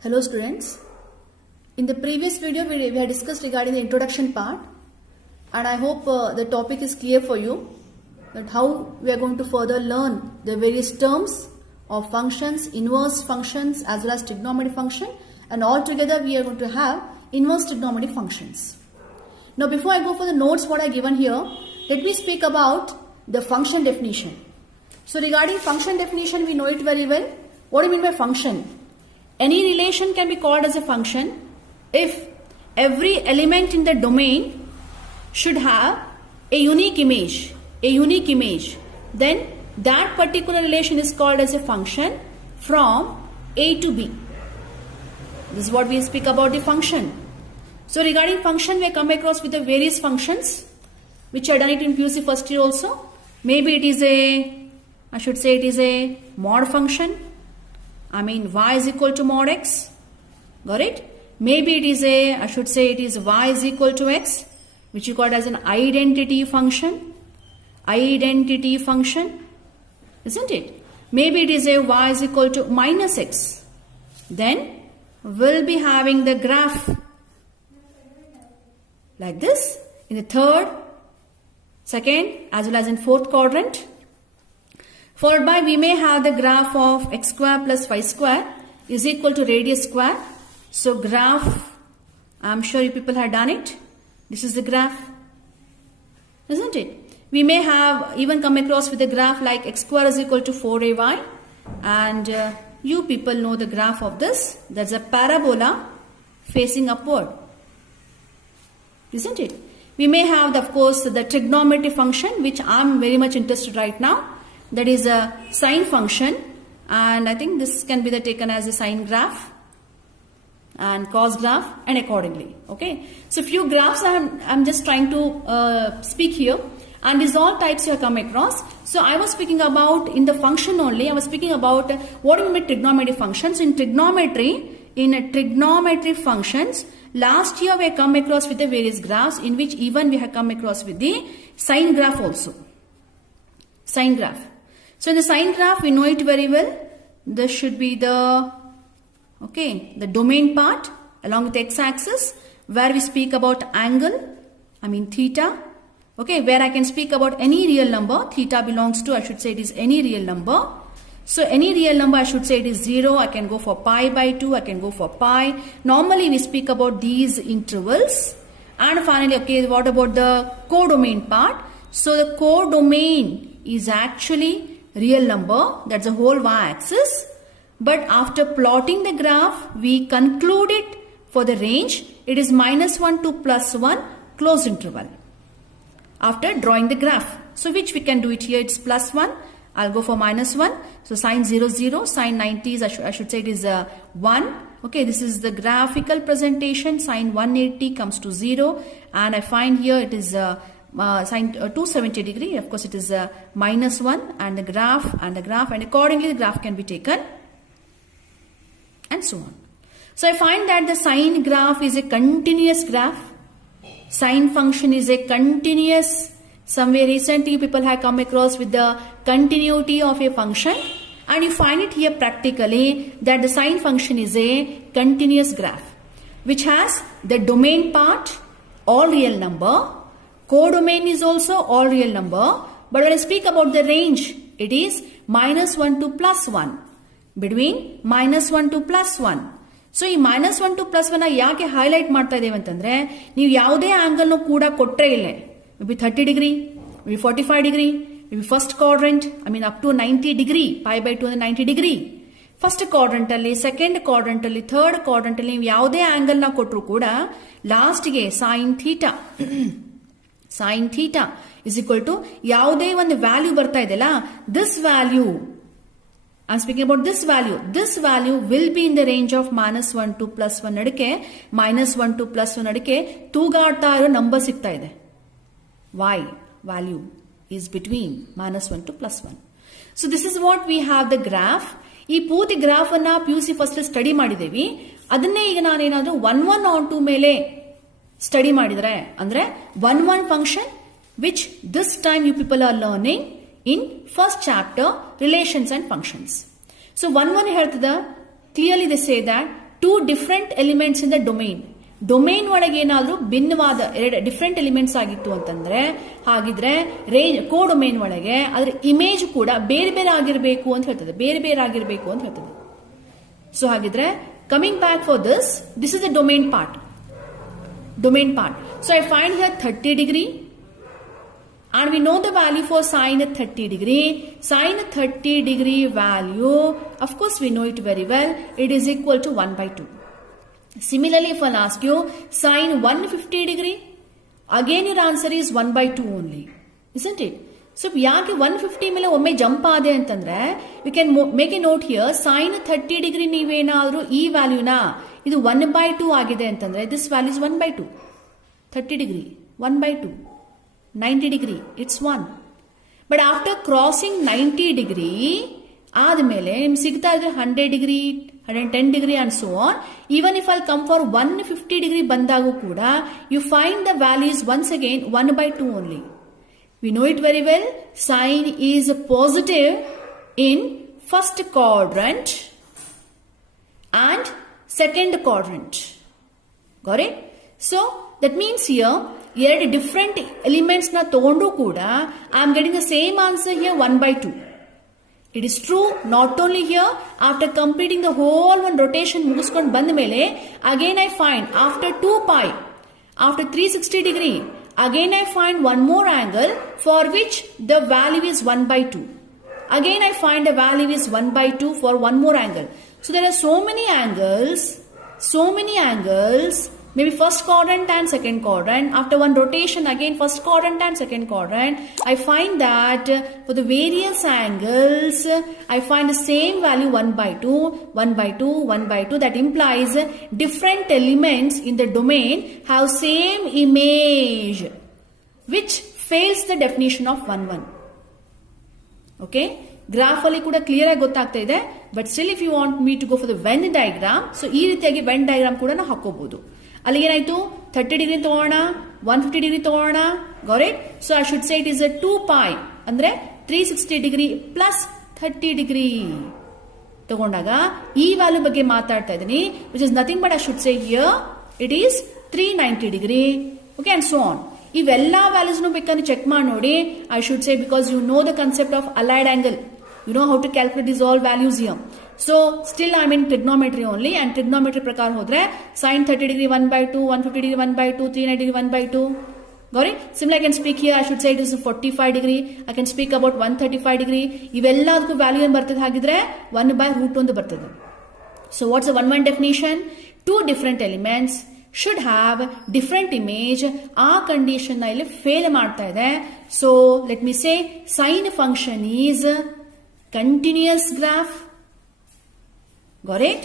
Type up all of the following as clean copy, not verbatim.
Hello students. In the previous video we had discussed regarding the introduction part, and I hope the topic is clear for you, that how we are going to further learn the various terms of functions, inverse functions as well as trigonometric function, and all together we are going to have inverse trigonometric functions. Now before I go for the notes what I given here, let me speak about the function definition. So regarding function definition, we know it very well. What do you mean by function? Any relation can be called as a function if every element in the domain should have a unique image, then that particular relation is called as a function from A to B. This is what we speak about the function. So regarding function, we come across with the various functions which I done it in PUC first year also. Maybe it is a mod function. Y is equal to mod x. Got it? Maybe it is y is equal to x, which you call as an identity function. Isn't it? Maybe it is a y is equal to minus x. Then we'll be having the graph like this in the third, second as well as in fourth quadrant. Followed by we may have the graph of x square plus y square is equal to radius square. So graph, I'm sure you people have done it. This is the graph, isn't it? We may have even come across with a graph like x square is equal to 4ay, and you people know the graph of this. That's a parabola facing upward, isn't it? We may have, of course, the trigonometric function, which I'm very much interested right now. That is a sine function, and I think this can be taken as a sine graph and cos graph, and accordingly. Okay, so few graphs I'm just trying to speak here, and these all types you have come across. So I was speaking about in the function only. I was speaking about what do we mean trigonometric functions. In trigonometric functions, last year we have come across with the various graphs, in which even we have come across with the sine graph also. Sine graph. So in the sine graph, we know it very well. This should be the domain part along with the x-axis, where we speak about angle, theta. Okay, where I can speak about any real number. Theta belongs to, it is any real number. So any real number, it is 0. I can go for pi by 2. I can go for pi. Normally we speak about these intervals. And finally, what about the codomain part? So the codomain is actually real number, that's the whole y-axis. But after plotting the graph, we conclude it for the range. It is -1 to +1 closed interval. After drawing the graph, so which we can do it here, it's +1. I'll go for -1. So sine 0, 0, sine 90 is, I should say it is 1. Okay, this is the graphical presentation. Sine 180 comes to 0, and I find here it is sine 270 degree. Of course, it is -1, and the graph, and accordingly the graph can be taken, and so on. So I find that the sine graph is a continuous graph. Sine function is a continuous. Somewhere recently people have come across with the continuity of a function, and you find it here practically that the sine function is a continuous graph which has the domain part all real number. Codomain is also all real number, but when I speak about the range, it is -1 to +1, between -1 to +1. So ಈ -1 to +1 ಯಾಕೆ highlight ಮಾಡ್ತಾ ಇದ್ದೇವೆ ಅಂತಂದ್ರೆ, ನೀವು ಯಾವುದೇ angle ಕೂಡ ಕೊಟ್ಟರೆ ಇಲ್ಲೇ maybe 30 degree, maybe 45 degree, maybe first quadrant, up to 90 degree, pi by 2 ಅಂದ್ರೆ 90 degree. ಫಸ್ಟ್ ಕ್ವಾಡ್ರೆಂಟ್ ಅಲ್ಲಿ, ಸೆಕೆಂಡ್ ಕ್ವಾಡ್ರೆಂಟ್ ಅಲ್ಲಿ, ಥರ್ಡ್ ಕ್ವಾಡ್ರೆಂಟ್ ಅಲ್ಲಿ ನೀವು ಯಾವುದೇ ಆಂಗಲ್ ನ ಕೊಟ್ಟರು ಕೂಡ ಲಾಸ್ಟ್ಗೆ sin theta is equal to ಯಾವುದೇ ಒಂದು ವ್ಯಾಲ್ಯೂ ಬರ್ತಾ ಇದೆಯಲ್ಲ, this value, I'm speaking about this value will be in the range of -1 to +1 ನಡಕ್ಕೆ, -1 to +1 ನಡಕ್ಕೆ ತೂಗಾಡ್ತಾ ಇರೋ ನಂಬರ್ ಸಿಗ್ತಾ ಇದೆ. Y value is between -1 to +1. So this is what we have the graph. ಈ ಪೂರ್ತಿ graph ಅನ್ನ PUC first study ಮಾಡಿದೇವಿ. ಅದನ್ನೇ ಈಗ ನಾನೇನಾದ್ರೂ 1 or 2 ಮೇಲೆ ಸ್ಟಡಿ ಮಾಡಿದ್ರೆ ಅಂದ್ರೆ 1 function, which this time you people are learning in first chapter, relations and functions. So 1 ಹೇಳ್ತದ, clearly they say that two different elements in the domain. Domain ಒಳಗೆ ಏನಾದ್ರೂ ಭಿನ್ನವಾದ ಎರಡು ಡಿಫರೆಂಟ್ ಎಲಿಮೆಂಟ್ಸ್ ಆಗಿತ್ತು ಅಂತಂದ್ರೆ ಹಾಗಿದ್ರೆ ರೇಂಜ್ ಕೋಡೊಮೈನ್ ಒಳಗೆ ಅದರ ಇಮೇಜ್ ಕೂಡ ಬೇರೆ ಬೇರೆ ಆಗಿರಬೇಕು ಅಂತ ಹೇಳ್ತದೆ, ಬೇರೆ ಬೇರೆ ಆಗಿರಬೇಕು ಅಂತ ಹೇಳ್ತದೆ. ಸೊ ಹಾಗಿದ್ರೆ coming back for this is the domain part. Domain part. So I find here 30 degree and we know the value for sine 30 degree. Sine 30 degree value, of course we know it very well, it is equal to 1 by 2. Similarly, if I'll ask you sine 150 degree, again your answer is 1 by 2 only, isn't it? So ಯಾಕೆ 150 ಮೇಲೆ ಒಮ್ಮೆ jump ಆದೆ ಅಂತಂದ್ರೆ we can make a note here, sine 30 degree ನೀವೇನಾದ್ರೂ ಈ ವ್ಯಾಲ್ಯೂನ ಇದು 1 by 2 ಆಗಿದೆ ಅಂತಂದ್ರೆ this value is 1 by 2. 30 degree 1 by 2, 90 degree it's 1. But after crossing 90 degree ಆದ್ಮೇಲೆ ನಿಮ್ಗೆ ಸಿಗ್ತಾ ಇದ್ರೆ 100 degree 110 degree and so on. Even if I'll come for 150 degree ಬಂದಾಗೂ ಕೂಡ you find the value is once again 1 by 2 only. We know it very well, sine is positive in first quadrant and second quadrant. Got it? So that means here ಎರಡು different elements na ತಗೊಂಡು ಕೂಡ I am getting the same answer here 1 by 2. It is true not only here, after completing the whole one rotation ಮುಗಿಸ್ಕೊಂಡು ಬಂದ ಮೇಲೆ again I find after 2 pi, after 360 degree, again I find one more angle for which the value is 1 by 2. Again I find the value is 1 by 2 for one more angle. So there are so many angles, maybe first quadrant and second quadrant. After one rotation again first quadrant and second quadrant, I find that for the various angles, I find the same value 1 by 2, 1 by 2, 1 by 2. That implies different elements in the domain have same image, which fails the definition of 1, 1. Okay? Graph ಅಲ್ಲಿ ಕೂಡ clear ಆಗಿ ಗೊತ್ತಾಗ್ತಾ ಇದೆ. But still if you want me to go for the Venn diagram, so ಈ ರೀತಿಯಾಗಿ when diagram ಕೂಡ ನಾವು ಹಾಕೋಬಹುದು. ಅಲ್ಲಿ ಏನಾಯ್ತು 30 ಡಿಗ್ರಿ ತಗೋಣ, 150 ಡಿಗ್ರಿ ತಗೋಣ, got it? So I should say it is 2 pi ಅಂದ್ರೆ 360 ಡಿಗ್ರಿ ಪ್ಲಸ್ 30 ಡಿಗ್ರಿ ತಗೊಂಡಾಗ ಈ ವ್ಯಾಲ್ಯೂ ಬಗ್ಗೆ ಮಾತಾಡ್ತಾ ಇದ್ದೀನಿ, which is nothing but I should say here it is 390 degree. Okay, and so on. ಇವೆಲ್ಲಾ ವ್ಯಾಲ್ಯೂಸ್ ಬೇಕಾದ್ರೆ ಚೆಕ್ ಮಾಡಿ ನೋಡಿ. I should say because you know the concept of allied angle, you know how to calculate these all values here. So still I'm in trigonometry only, and trigonometry prakar hodre sin 30 degree 1 by 2, 150 degree 1 by 2, 390 degree 1 by 2. Got it? Similarly I can speak here, I should say it is 45 degree. I can speak about 135 degree. ಇವೆಲ್ಲದಕ್ಕೂ value ಏನು ಬರ್ತದೆ ಹಾಗಿದ್ರೆ 1 by root ಒಂದು ಬರ್ತದೆ. So what's the 1 1 definition? Two different elements should have different image. ಆ condition ಇಲ್ಲಿ fail ಮಾಡ್ತಾ ಇದೆ. So let me say sine function is continuous graph. Got it?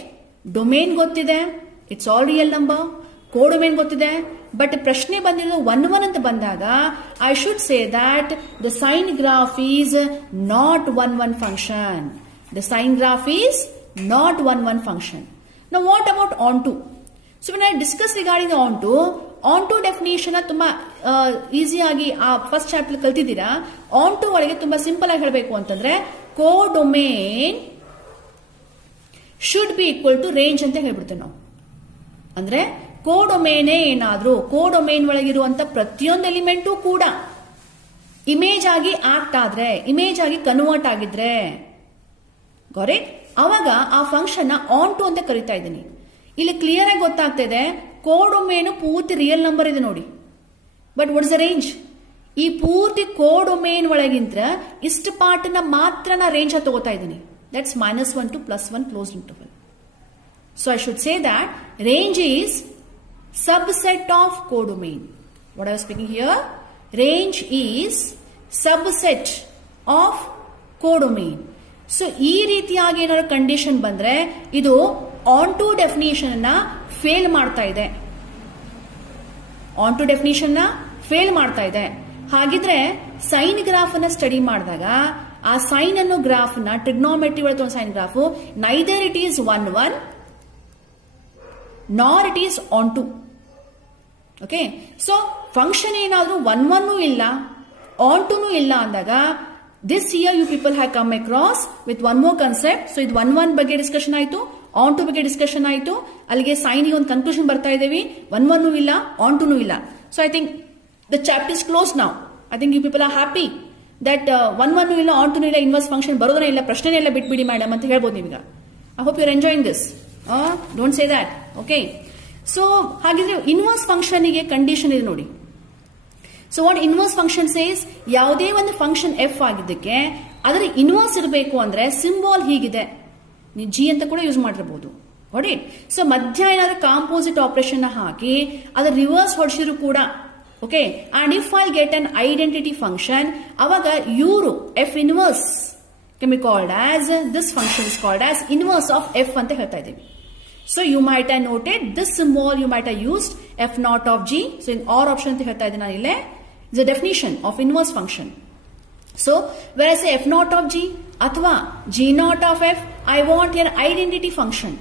Domain ಗೊತ್ತಿದೆ, it's all real number. ಕೋಡೊಮೈನ್ ಗೊತ್ತಿದೆ. But ಪ್ರಶ್ನೆ ಬಂದಿರೋದು 1 1 ಅಂತ ಬಂದಾಗ I should say that the sine graph is not 1 1 function. The sine graph is not 1 1 function. Now what about onto? So when I discuss regarding the on to definition ತುಂಬಾ ಈಸಿಯಾಗಿ ಆ first chapter ಕಲ್ತಿದ್ದೀರಾ. Onto ಒಳಗೆ ತುಂಬಾ simple ಆಗಿ ಹೇಳಬೇಕು ಅಂತಂದ್ರೆ codomain should be equal to range ಅಂತ ಹೇಳ್ಬಿಡ್ತೇವೆ ನಾವು. ಅಂದ್ರೆ ಕೋಡೊಮೈನೇ ಏನಾದ್ರೂ ಕೋಡೊಮೈನ್ ಒಳಗಿರುವಂತ ಪ್ರತಿಯೊಂದು ಎಲಿಮೆಂಟು ಕೂಡ ಇಮೇಜ್ ಆಗಿ ಆಕ್ಟ್ ಆದ್ರೆ, ಇಮೇಜ್ ಆಗಿ ಕನ್ವರ್ಟ್ ಆಗಿದ್ರೆ, ಗಾಟ್, ಅವಾಗ ಆ ಫಂಕ್ಷನ್ ಆನ್ ಟು ಅಂತ ಕರಿತಾ ಇದ್ದೀನಿ. ಇಲ್ಲಿ ಕ್ಲಿಯರ್ ಆಗಿ ಗೊತ್ತಾಗ್ತಾ ಇದೆ ಕೋಡೊಮೈನ್ ಪೂರ್ತಿ ರಿಯಲ್ ನಂಬರ್ ಇದೆ ನೋಡಿ. But what is the range? ಈ ಪೂರ್ತಿ ಕೋಡೊಮೈನ್ ಒಳಗಿಂತ ಇಷ್ಟು ಪಾರ್ಟ್ ನ ಮಾತ್ರ ನಾ ರೇಂಜ್ ತಗೋತಾ ಇದ್ದೀನಿ. That's -1 to +1 closed interval. So I should say that range is subset of codomain. What I was speaking here, range is subset of codomain. So ಈ ರೀತಿಯಾಗಿ ಏನಾದ್ರು ಕಂಡೀಷನ್ ಬಂದ್ರೆ ಇದು ಆನ್ ಟು ಡೆಫಿನಿಷನ್ ನ ಫೇಲ್ ಮಾಡ್ತಾ ಇದೆ. ಆನ್ ಟು ಡೆಫಿನಿಷನ್ ನ fail ಮಾಡ್ತಾ ಇದೆ. ಹಾಗಿದ್ರೆ ಸೈನ್ ಗ್ರಾಫ್ ಅನ್ನ ಸ್ಟಡಿ ಮಾಡಿದಾಗ ಆ ಸೈನ್ ಅನ್ನೋ ಗ್ರಾಫ್ ನ ಟ್ರಿಗ್ನೋಮೆಟ್ರಿ ಒಳಗೆ sine graph neither it is 1 1 nor it is onto. Okay, so function ಏನಾದ್ರೂ 1 1 ಇಲ್ಲ ಆನ್ ಟೂನು ಇಲ್ಲ ಅಂದಾಗ this year you people have come across with one more concept. So ಇದು 1 1 ಬಗ್ಗೆ ಡಿಸ್ಕಷನ್ ಆಯ್ತು, ಆನ್ ಟು ಬಗ್ಗೆ ಡಿಸ್ಕಷನ್ ಆಯಿತು, ಅಲ್ಲಿಗೆ ಸೈನ್ ಒಂದು ಕನ್ಕ್ಲೂಷನ್ ಬರ್ತಾ ಇದ್ದೀವಿ. 1 ಇಲ್ಲ, ಆನ್ ಟುನೂ ಇಲ್ಲ. So I think the chapter is close now. I think you people are happy that 1 ಇಲ್ಲ, ಆನ್ ಟುನೂ ಇಲ್ಲ, ಇನ್ವರ್ಸ್ ಫಂಕ್ಷನ್ ಬರೋದೇ ಇಲ್ಲ, ಪ್ರಶ್ನೆ ಎಲ್ಲ ಬಿಟ್ಬಿಡಿ ಮೇಡಮ್ ಅಂತ ಹೇಳ್ಬೋದು ನೀವೀಗ. I hope you are enjoying this. Don't say that. Okay, so ಹಾಗಿದ್ರೆ ಇನ್ವರ್ಸ್ ಫಂಕ್ಷನ್ಗೆ ಕಂಡೀಷನ್ ಇದೆ ನೋಡಿ. So what inverse function says, ಯಾವುದೇ ಒಂದು ಫಂಕ್ಷನ್ ಎಫ್ ಆಗಿದ್ದಕ್ಕೆ ಅದರ ಇನ್ವರ್ಸ್ ಇರಬೇಕು ಅಂದ್ರೆ ಸಿಂಬಾಲ್ ಹೀಗಿದೆ, ನೀವು ಜಿ ಅಂತ ಕೂಡ ಯೂಸ್ ಮಾಡಿರಬಹುದು. ಹೊಡಿ. ಸೊ ಮಧ್ಯ ಏನಾದ್ರು ಕಾಂಪೋಸಿಟ್ ಆಪರೇಷನ್ ಹಾಕಿ ಅದರ ರಿವರ್ಸ್ ಹೊಡಿಸಿದ್ರು ಕೂಡ okay. And if I get an identity function, ಅವಾಗ ಇವರು F inverse can be called as, this function is called as inverse of f ಅಂತ ಹೇಳ್ತಾ ಇದ್ದೀವಿ. So you might have noted this symbol, you might have used f naught of g. So in or option ಅಂತ ಹೇಳ್ತಾ ಇದ್ದೀನಿ ನಾನು ಇಲ್ಲೇ, is a definition of inverse function. So where I say f naught of g ಅಥವಾ g naught of f, I want an identity function.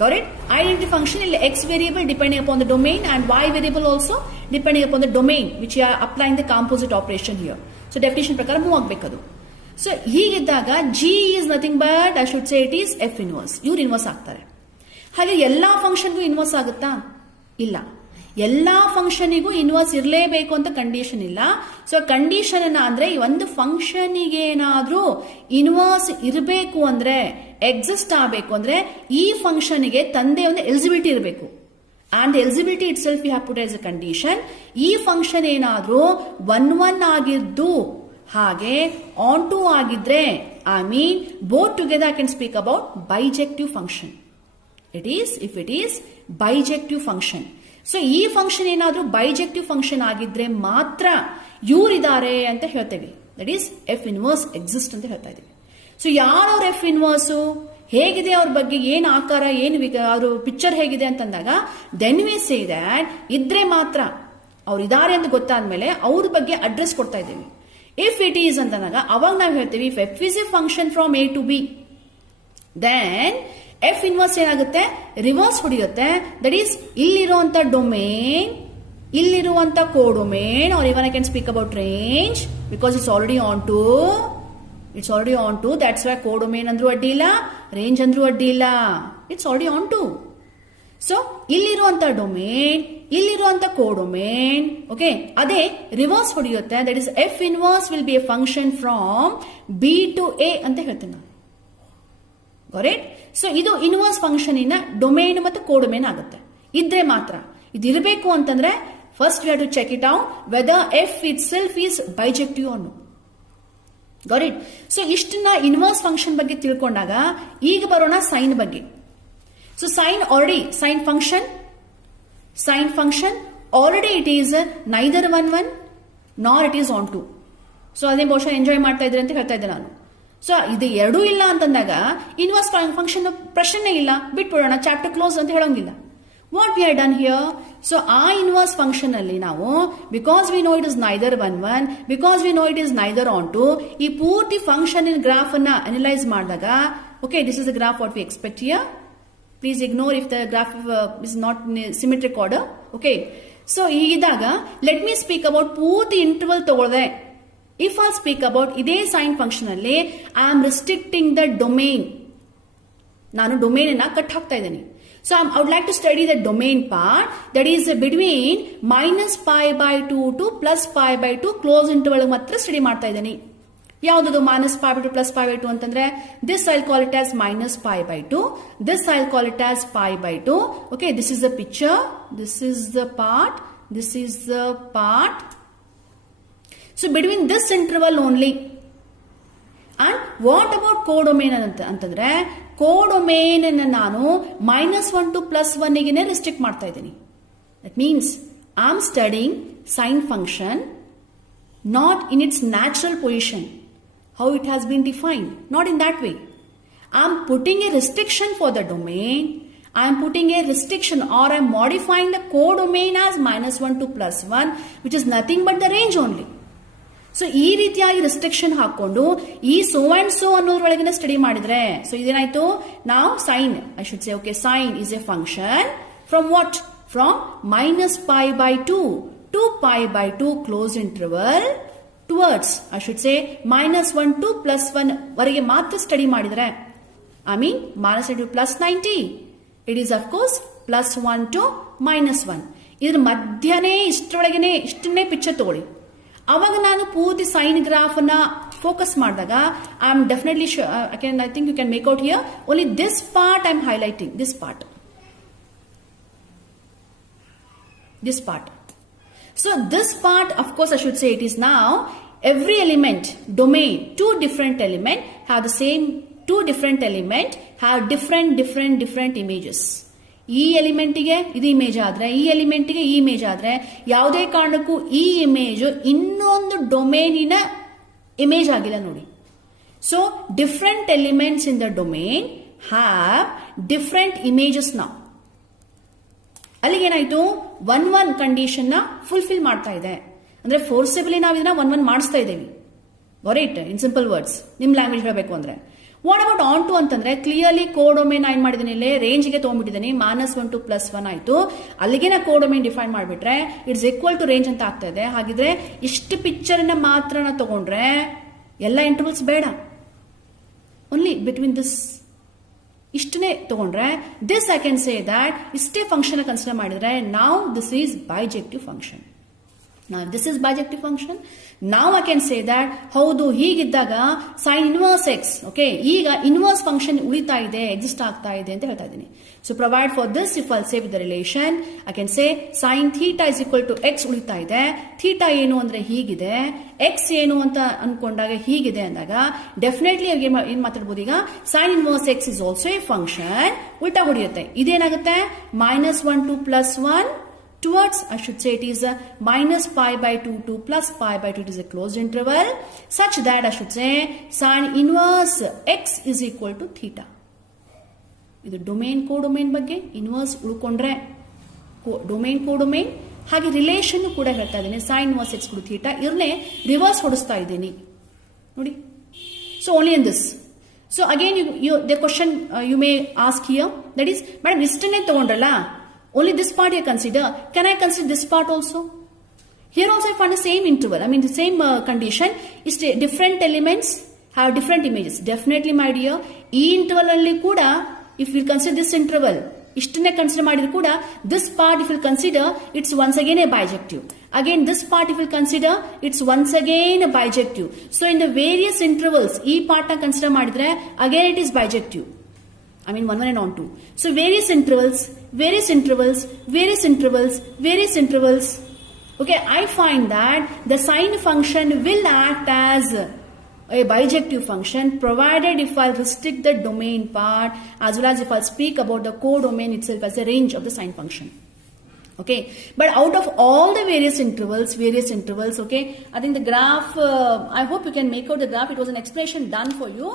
Got it? Identity function ಇಲ್ಲಿ x variable depending upon the domain and y variable also depending upon the domain which you are applying the composite operation here. So definition ಪ್ರಕಾರ move ಆಗಬೇಕದು. So ಹೀಗಿದ್ದಾಗ g is nothing but I should say it is f inverse. ಇವ್ರು inverse ಆಗ್ತಾರೆ. ಹಾಗೆ ಎಲ್ಲಾ ಫಂಕ್ಷನ್ಗೂ inverse ಆಗುತ್ತಾ? ಇಲ್ಲ. ಎಲ್ಲಾ ಫಂಕ್ಷನಿಗೂ ಇನ್ವರ್ಸ್ ಇರಲೇಬೇಕು ಅಂತ ಕಂಡೀಷನ್ ಇಲ್ಲ. ಸೊ ಕಂಡೀಷನ್ ಅಂದ್ರೆ ಒಂದು ಫಂಕ್ಷನಿಗೆ ಏನಾದ್ರೂ ಇನ್ವರ್ಸ್ ಇರಬೇಕು ಅಂದ್ರೆ, ಎಕ್ಸಿಸ್ಟ್ ಆಗಬೇಕು ಅಂದ್ರೆ ಈ ಫಂಕ್ಷನ್ಗೆ ತಂದೆ ಒಂದು ಎಲಿಜಿಬಿಲಿಟಿ ಇರಬೇಕು. And eligibility itself you have put as a condition. ಈ ಫಂಕ್ಷನ್ ಏನಾದ್ರೂ 1 ಆಗಿದ್ದು ಹಾಗೆ ಆನ್ ಟು ಆಗಿದ್ರೆ, I mean both together I can speak about bijective function. It is bijective function. So ಈ ಫಂಕ್ಷನ್ ಏನಾದ್ರೂ ಬೈಜೆಕ್ಟಿವ್ ಫಂಕ್ಷನ್ ಆಗಿದ್ರೆ ಮಾತ್ರ ಇವರಿದ್ದಾರೆ ಅಂತ ಹೇಳ್ತೇವೆ. That is f inverse exist ಅಂತ ಹೇಳ್ತಾ ಇದೀವಿ. ಸೊ ಯಾರವ್ರ ಎಫ್ ಇನ್ವರ್ಸ್, ಹೇಗಿದೆ ಅವ್ರ ಬಗ್ಗೆ, ಏನ್ ಆಕಾರ, ಏನು ಅವ್ರ ಪಿಕ್ಚರ್ ಹೇಗಿದೆ ಅಂತಂದಾಗ ದೆನ್ ವಿ ಸೇ ದ್ಯಾಟ್ ಇದ್ರೆ ಮಾತ್ರ ಅವ್ರು ಇದಾರೆ ಅಂತ ಗೊತ್ತಾದ್ಮೇಲೆ ಅವ್ರ ಬಗ್ಗೆ ಅಡ್ರೆಸ್ ಕೊಡ್ತಾ ಇದ್ದೀವಿ. ಇಫ್ ಇಟ್ ಈಸ್ ಅಂತಂದಾಗ ಅವಾಗ ನಾವು ಹೇಳ್ತೀವಿ if f is a function from A to B, then f inverse ಏನಾಗುತ್ತೆ, ರಿವರ್ಸ್ ಹೊಡೆಯುತ್ತೆ. ದಟ್ ಈಸ್ ಇಲ್ಲಿರುವಂತ ಡೊಮೇನ್, ಇಲ್ಲಿರುವಂತ codomain, or even I can speak about range because it's already onto. That's why codomain ಅಂದ್ರೂ ಅಡ್ಡಿ ಇಲ್ಲ, range ಅಂದ್ರೂ ಅಡ್ಡಿ ಇಲ್ಲ, it's already onto. So ಇಲ್ಲಿರುವಂತ ಡೊಮೇನ್, ಇಲ್ಲಿರುವಂತ ಕೋಡೊಮೇನ್, ಓಕೆ, ಅದೇ ರಿವರ್ಸ್ ಹೊಡೆಯುತ್ತೆ. That is f inverse will be a function from B to A ಅಂತ ಹೇಳ್ತೀನಿ ನಾನು. ಕರೆಕ್ಟ್? ಸೊ ಇದು ಇನ್ವರ್ಸ್ ಫಂಕ್ಷನ್ ಇನ ಡೊಮೇನ್ ಮತ್ತು ಕೋಡೊಮೇನ್ ಆಗುತ್ತೆ. ಇದ್ರೆ ಮಾತ್ರ. ಇದು ಇರಬೇಕು ಅಂತಂದ್ರೆ first we have to check it out whether f itself is bijective ಅನ್ನೋ. Got it? ಸೊ ಇಷ್ಟನ್ನ ಇನ್ವರ್ಸ್ ಫಂಕ್ಷನ್ ಬಗ್ಗೆ ತಿಳ್ಕೊಂಡಾಗ ಈಗ ಬರೋಣ ಸೈನ್ ಬಗ್ಗೆ. So sine already sine function already it is neither 1 nor it is on 2. So ಅದೇ ಬಹುಶಃ enjoy ಮಾಡ್ತಾ ಇದ್ರೆ ಅಂತ ಹೇಳ್ತಾ ಇದ್ದೆ ನಾನು. ಸೊ ಇದು ಎರಡೂ ಇಲ್ಲ ಅಂತಂದಾಗ ಇನ್ವರ್ಸ್ ಫಂಕ್ಷನ್ ಪ್ರಶ್ನೆ ಇಲ್ಲ, ಬಿಟ್ಬಿಡೋಣ, ಚಾಪ್ಟರ್ ಕ್ಲೋಸ್ ಅಂತ ಹೇಳೋಂಗಿಲ್ಲ. What we have done here? So ಆ ಇನ್ವರ್ಸ್ ಫಂಕ್ಷನ್ ಅಲ್ಲಿ ನಾವು because we know it is neither 1 because we know it is neither on 2, ಈ ಪೂರ್ತಿ ಫಂಕ್ಷನ್ ಇನ್ ಗ್ರಾಫ್ ಅನ್ನ ಅನಲೈಸ್ ಮಾಡಿದಾಗ okay, this is the graph what we expect here. Please ignore if the graph is not in symmetric order. Okay. So, ಹೀಗಿದ್ದಾಗ let me speak about ಪೂರ್ತಿ interval ತಗೊಳ್ದೆ. If I speak about ಇದೇ sine function ಅಲ್ಲಿ I am restricting the domain. ನಾನು domain ಅನ್ನ cut ಹಾಕ್ತಾ ಇದ್ದೀನಿ. So, I would like to study the domain part that is between -π/2 to +π/2 close interval ಮಾತ್ರ study ಮಾಡ್ತಾ ಇದ್ದೀನಿ. ಯಾವುದು -π/2 +π/2 ಅಂತಂದ್ರೆ this I'll call it as -π/2, this I'll call it as π/2. Okay, this is the picture, this is the part, this is the part. So between this interval only. And what about codomain ಅಂತಂದ್ರೆ codomain ಅನ್ನು ನಾನು -1 to +1 ಗೆ restrict ಮಾಡ್ತಾ ಇದ್ದೀನಿ. That means I am studying sine function not in its natural position, how it has been defined, not in that way. I am putting a restriction for the domain, I am putting a restriction or I am modifying the codomain as -1 to +1, which is nothing but the range only. So ಈ ರೀತಿಯಾಗಿ restriction ಹಾಕೊಂಡು ಈ so and so ಅನ್ನೋದ್ರೊಳಗಿನ study ಮಾಡಿದ್ರೆ so ಇದೇನಾಯ್ತು, ನಾವು sine I should say okay, sine is a function from what, from -π/2 to π/2 close interval towards I should say -1 to +1 ವರೆಗೆ ಮಾತ್ರ ಸ್ಟಡಿ ಮಾಡಿದ್ರೆ I mean minus 90 to plus 90. It is of course plus 1 to minus 1. ಇದ್ರ ಮಧ್ಯನೇ ಇಷ್ಟರೊಳಗೇನೆ ಇಷ್ಟನ್ನೇ picture ತಗೊಳ್ಳಿ. ಅವಾಗ ನಾನು ಪೂರ್ತಿ sine graph ನ focus ಮಾಡಿದಾಗ I am definitely I think you can make out here only this part I am highlighting this part. This part. So this part, of course, I should say it is now every element, domain, two different element have the same, two different element have different images. ಈ ಎಲಿಮೆಂಟಿಗೆ ಇದು image ಆದ್ರೆ ಈ ಎಲಿಮೆಂಟಿಗೆ ಈ image ಆದ್ರೆ ಯಾವುದೇ ಕಾರಣಕ್ಕೂ ಈ image ಇನ್ನೊಂದು ಡೊಮೇನಿನ ಇಮೇಜ್ ಆಗಿಲ್ಲ ನೋಡಿ. So different elements in the domain have different images ನಾವು. ಅಲ್ಲಿಗೇನಾಯ್ತು 1-1 ಕಂಡೀಷನ್ ನ ಫುಲ್ಫಿಲ್ ಮಾಡ್ತಾ ಇದೆ. ಅಂದ್ರೆ ಫೋರ್ಸೆಬಲಿ ನಾವು ಇದನ್ನ 1-1 ಮಾಡಿಸ್ತಾ ಇದ್ದೇವೆ. ರೈಟ್, ಇನ್ ಸಿಂಪಲ್ ವರ್ಡ್ಸ್ ನಿಮ್ ಲ್ಯಾಂಗ್ವೇಜ್ ಹೇಳಬೇಕು ಅಂದ್ರೆ. ವಾಟ್ ಅಬೌಟ್ ಆನ್ ಟು ಅಂತಂದ್ರೆ ಕ್ಲಿಯರ್ಲಿ ಕೋಡೊಮೇನ್ ಏನ್ ಮಾಡಿದೀನಿ ಇಲ್ಲಿ ರೇಂಜ್ಗೆ ತಗೊಂಡ್ಬಿಟ್ಟಿದ್ದೀನಿ. -1 to +1 ಆಯ್ತು. ಅಲ್ಲಿಗೆ ನಾ ಕೋಡೊಮೇನ್ ಡಿಫೈನ್ ಮಾಡ್ಬಿಟ್ರೆ ಇಟ್ಸ್ ಈಕ್ವಲ್ ಟು ರೇಂಜ್ ಅಂತ ಆಗ್ತಾ ಇದೆ. ಹಾಗಿದ್ರೆ ಇಷ್ಟು ಪಿಕ್ಚರ್ ನ ಮಾತ್ರ ತಗೊಂಡ್ರೆ ಎಲ್ಲ ಇಂಟರ್ವಲ್ಸ್ ಬೇಡ, ಓನ್ಲಿ ಬಿಟ್ವೀನ್ ದಿಸ್ ಇಷ್ಟನ್ನೇ ತಗೊಂಡ್ರೆ this I can say that ಇಷ್ಟೇ ಫಂಕ್ಷನ್ ಕನ್ಸಿಡರ್ ಮಾಡಿದ್ರೆ ನಾವು this is bijective function. Now this is bijective function. Now I can say that ಹೌದು ಹೀಗಿದ್ದಾಗ sin inverse x ಓಕೆ ಈಗ ಇನ್ವರ್ಸ್ ಫಂಕ್ಷನ್ ಉಳಿತಾ ಇದೆ ಎಕ್ಸಿಸ್ಟ್ ಆಗ್ತಾ ಇದೆ ಅಂತ ಹೇಳ್ತಾ ಇದ್ದೀನಿ. So provide for this if I'll say with the relation I can say sin theta is equal to x ಉಳಿತಾ ಇದೆ. ಥೀಟಾ ಏನು ಅಂದ್ರೆ ಹೀಗಿದೆ, x ಏನು ಅಂತ ಅನ್ಕೊಂಡಾಗ ಹೀಗಿದೆ ಅಂದಾಗ ಡೆಫಿನೆಟ್ಲಿ ಏನ್ ಮಾತಾಡ್ಬೋದು ಈಗ sin inverse x is also A function ಉಲ್ಟಾ ಹೊಡೆಯುತ್ತೆ. ಇದೇನಾಗುತ್ತೆ -1 to +1 towards, I should say it is a -π/2 to +π/2. It is a closed interval such that I should say sin inverse x is equal to theta. ಇದು domain ಕೋಡೊಮೇನ್ ಬಗ್ಗೆ inverse ಉಳ್ಕೊಂಡ್ರೆ domain ಕೋಡೊಮೇನ್ ಹಾಗೆ relation ಕೂಡ ಹೇಳ್ತಾ ಇದ್ದೀನಿ. sin inverse x to theta ಇರ್ನೇ reverse ಹೊಡಿಸ್ತಾ ಇದ್ದೀನಿ ನೋಡಿ. So only in this. So again the question you may ask here, that is madam ಇಷ್ಟನ್ನೇ ತಗೊಂಡ್ರಲ್ಲ, only this part you consider. Can I consider this part also? Here also I find the same interval. I mean the same condition is different elements have different images. Definitely my dear, ee interval alli kuda if we consider this interval ishtanne consider madidre kuda this part if you consider it's once again a bijective. Again this part if you consider it's once again a bijective. So in the various intervals ee part na consider madidre again it is bijective. I mean 1 and on 2. So various intervals. Okay, I find that the sine function will act as a bijective function provided if I restrict the domain part as well as if I speak about the codomain itself as a range of the sine function. Okay, but out of all the various intervals, okay, I think the graph, I hope you can make out the graph. It was an explanation done for you.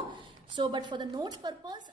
So, but for the notes purpose,